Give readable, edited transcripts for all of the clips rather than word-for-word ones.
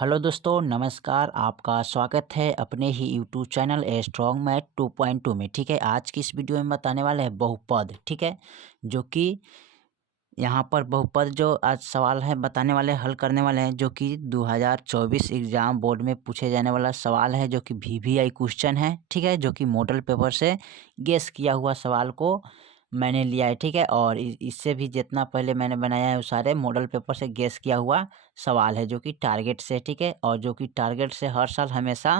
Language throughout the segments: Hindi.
हेलो दोस्तों, नमस्कार। आपका स्वागत है अपने ही YouTube channel A strong math 2.2 में। ठीक है, आज की इस वीडियो में बताने वाले हैं बहुपद। ठीक है, जो कि यहाँ पर बहुपद जो आज सवाल है बताने वाले हल करने वाले हैं, जो कि 2024 एग्जाम बोर्ड में पूछे जाने वाला सवाल है, जो कि वीवीआई क्वेश्चन है। ठीक है, जो कि मॉडल पेपर से गेस किया हुआ सवाल को मैंने लिया है। ठीक है, और इससे भी जितना पहले मैंने बनाया है वो सारे मॉडल पेपर से गेस किया हुआ सवाल है, जो कि टारगेट से। ठीक है, और जो कि टारगेट से हर साल हमेशा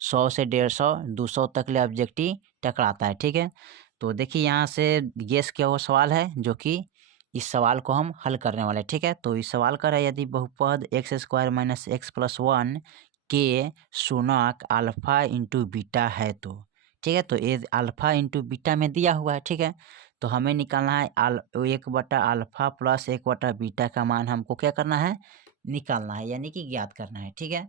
100 से 150 200 तक ले ऑब्जेक्टिव टकराता है। ठीक है, तो देखिए यहाँ से गेस किया हुआ सवाल है, जो कि इस सवाल को हम हल करने वाले हैं। ठीक है, तो इस सवाल कर है, यदि बहुपद x square minus x plus one के शून्यक अल्फा इंटू बीटा है तो। ठीक है, तो ये अल्फा इंटू बीटा में दिया हुआ है। ठीक है, तो हमें निकालना है एक बटा अल्फा प्लस एक बटा बीटा का मान हमको क्या करना है, निकालना है, यानी कि ज्ञात करना है। ठीक है,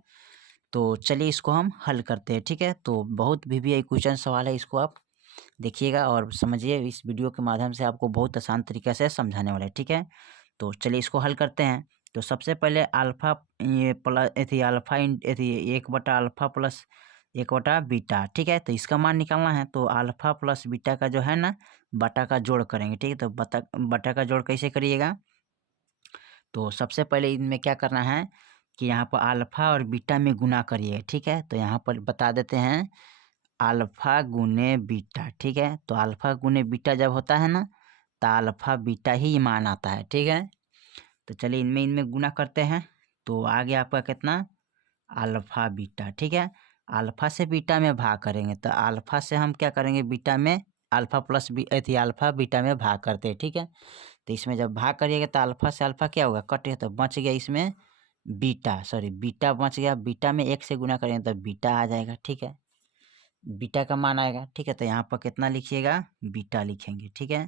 तो चलिए इसको हम हल करते हैं। ठीक है, तो बहुत वीवीआई क्वेश्चन सवाल है, इसको आप देखिएगा और समझिए। इस वीडियो के माध्यम से आपको बहुत आसान तरीके से समझाने वाले हैं। ठीक है, तो चलिए इसको हल करते हैं। तो सबसे पहले अल्फा ये प्लस एथी अल्फा एथी एक बटा अल्फा प्लस एक बटा बीटा। ठीक है, तो इसका मान निकालना है, तो अल्फा प्लस बीटा का जो है ना बटा का जोड़ करेंगे। ठीक है, तो बटा का जोड़ कैसे करिएगा, तो सबसे पहले इनमें क्या करना है कि यहाँ पर अल्फा और बीटा में गुना करिए। ठीक है, तो यहाँ पर बता देते हैं अल्फा गुने बीटा। ठीक है, तो अल्फा गुने बीटा जब होता है ना, तो अल्फा बीटा ही मान आता है। ठीक है, तो चलिए इनमें इनमें गुना करते हैं, तो आगे आपका कितना अल्फा बीटा। ठीक है, अल्फा से बीटा में भाग करेंगे, तो अल्फा से हम क्या करेंगे बीटा में, अल्फा प्लस थी अल्फा बीटा में भाग करते हैं। ठीक है, तो इसमें जब भाग करिएगा तो अल्फा से अल्फा क्या होगा, कट गया, तो बच गया इसमें बीटा, सॉरी बीटा बच गया। बीटा में एक से गुना करेंगे तो बीटा आ जाएगा। ठीक है, बीटा का मान आएगा। ठीक है, तो यहाँ पर कितना लिखिएगा, बीटा लिखेंगे। ठीक है,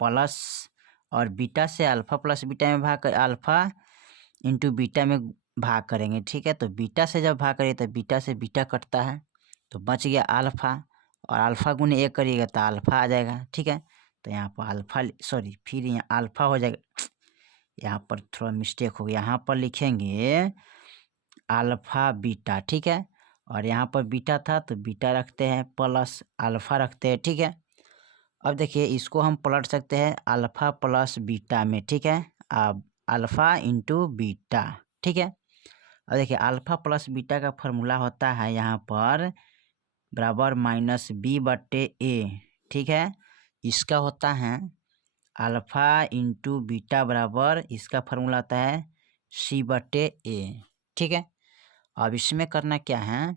प्लस और बीटा से अल्फा प्लस बीटा में भाग कर अल्फा इंटू बीटा में भाग करेंगे। ठीक है, तो बीटा से जब भाग करिए तो बीटा से बीटा कटता है, तो बच गया अल्फा, और अल्फा गुने एक करिएगा तो अल्फा आ जाएगा। ठीक है, तो यहाँ पर अल्फा सॉरी फिर यहाँ अल्फा हो जाएगा, यहाँ पर थोड़ा मिस्टेक हो गया, यहाँ पर लिखेंगे अल्फा बीटा। ठीक है, और यहाँ पर बीटा था तो बीटा रखते हैं प्लस अल्फा रखते हैं। ठीक है, अब देखिए इसको हम पलट सकते हैं अल्फा प्लस बीटा में। ठीक है, अब अल्फा इंटू बीटा। ठीक है, अब देखिए अल्फा प्लस बीटा का फॉर्मूला होता है यहाँ पर बराबर माइनस बी बट्टे ए। ठीक है, इसका होता है अल्फा इंटू बीटा बराबर, इसका फॉर्मूला आता है सी बट्टे ए। ठीक है, अब इसमें करना क्या है,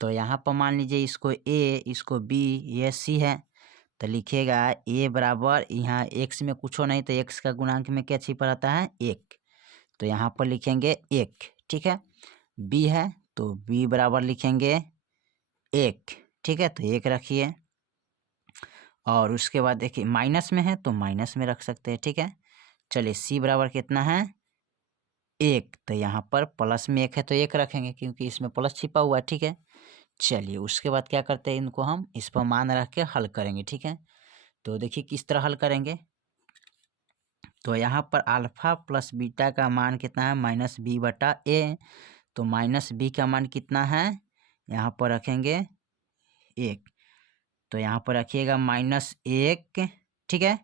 तो यहाँ पर मान लीजिए इसको ए इसको बी ये सी है, तो लिखिएगा ए बराबर, यहाँ एक्स में कुछ हो नहीं तो एक्स का गुणांक में क्या छिपा रहता है, एक, तो यहाँ पर लिखेंगे एक। ठीक है, बी है तो बी बराबर लिखेंगे एक। ठीक है, तो एक रखिए, और उसके बाद देखिए माइनस में है तो माइनस में रख सकते हैं। ठीक है, चलिए सी बराबर कितना है, एक, तो यहाँ पर प्लस में एक है तो एक रखेंगे क्योंकि इसमें प्लस छिपा हुआ है। ठीक है, चलिए उसके बाद क्या करते हैं, इनको हम इस पर मान रख के हल करेंगे। ठीक है, तो देखिए किस तरह हल करेंगे, तो यहाँ पर अल्फा प्लस बीटा का मान कितना है, माइनस बी बटा ए, तो माइनस बी का मान कितना है, यहाँ पर रखेंगे एक, तो यहाँ पर रखिएगा माइनस एक। ठीक है,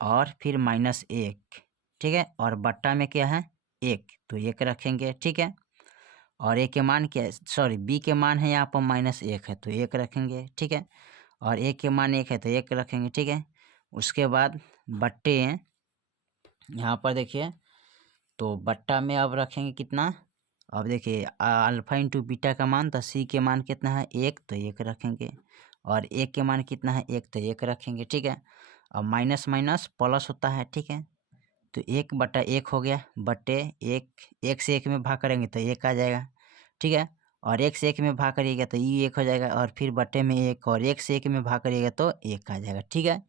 और फिर माइनस एक। ठीक है, और बट्टा में क्या है एक, तो एक रखेंगे। ठीक है, और ए के मान क्या है, सॉरी बी के मान है यहाँ पर माइनस एक है तो एक रखेंगे। ठीक है, और ए के मान एक है तो एक रखेंगे। ठीक है, उसके बाद बट्टे यहाँ पर देखिए, तो बट्टा में अब रखेंगे कितना, अब देखिए अल्फा इंटू बीटा का मान, तो सी के मान कितना है एक, तो एक रखेंगे, और ए के मान कितना है एक, तो एक रखेंगे। ठीक है, अब माइनस माइनस प्लस होता है। ठीक है, तो एक बटा एक हो गया बट्टे एक, एक से एक में भाग करेंगे तो एक आ जाएगा। ठीक है, और एक से एक में भाग करिएगा तो ये एक हो जाएगा, और फिर बट्टे में एक, और एक से एक में भाग करिएगा तो एक आ जाएगा। ठीक है,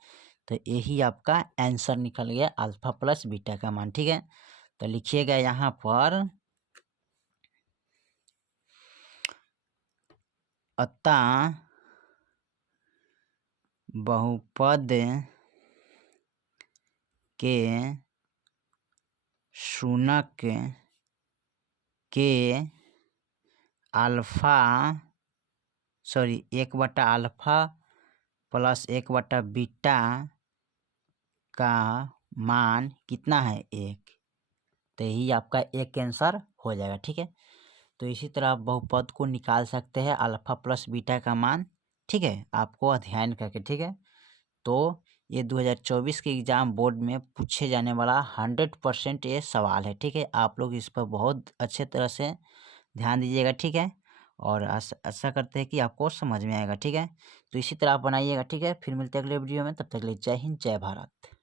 तो यही आपका आंसर निकल गया अल्फा प्लस बीटा का मान। ठीक है, तो लिखिएगा यहाँ पर अतः बहुपद के शून्यक के अल्फ़ा 1/α प्लस 1/बीटा का मान कितना है 1। तो यही आपका एक आंसर हो जाएगा। ठीक है, तो इसी तरह आप बहुपद को निकाल सकते हैं अल्फ़ा प्लस बीटा का मान। ठीक है, आपको अध्ययन करके। ठीक है, तो ये 2024 के एग्ज़ाम बोर्ड में पूछे जाने वाला 100% ये सवाल है। ठीक है, आप लोग इस पर बहुत अच्छे तरह से ध्यान दीजिएगा। ठीक है, और आशा करते हैं कि आपको समझ में आएगा। ठीक है, तो इसी तरह आप बनाइएगा। ठीक है, फिर मिलते हैं अगले वीडियो में, तब तक के लिए जय हिंद, जय भारत।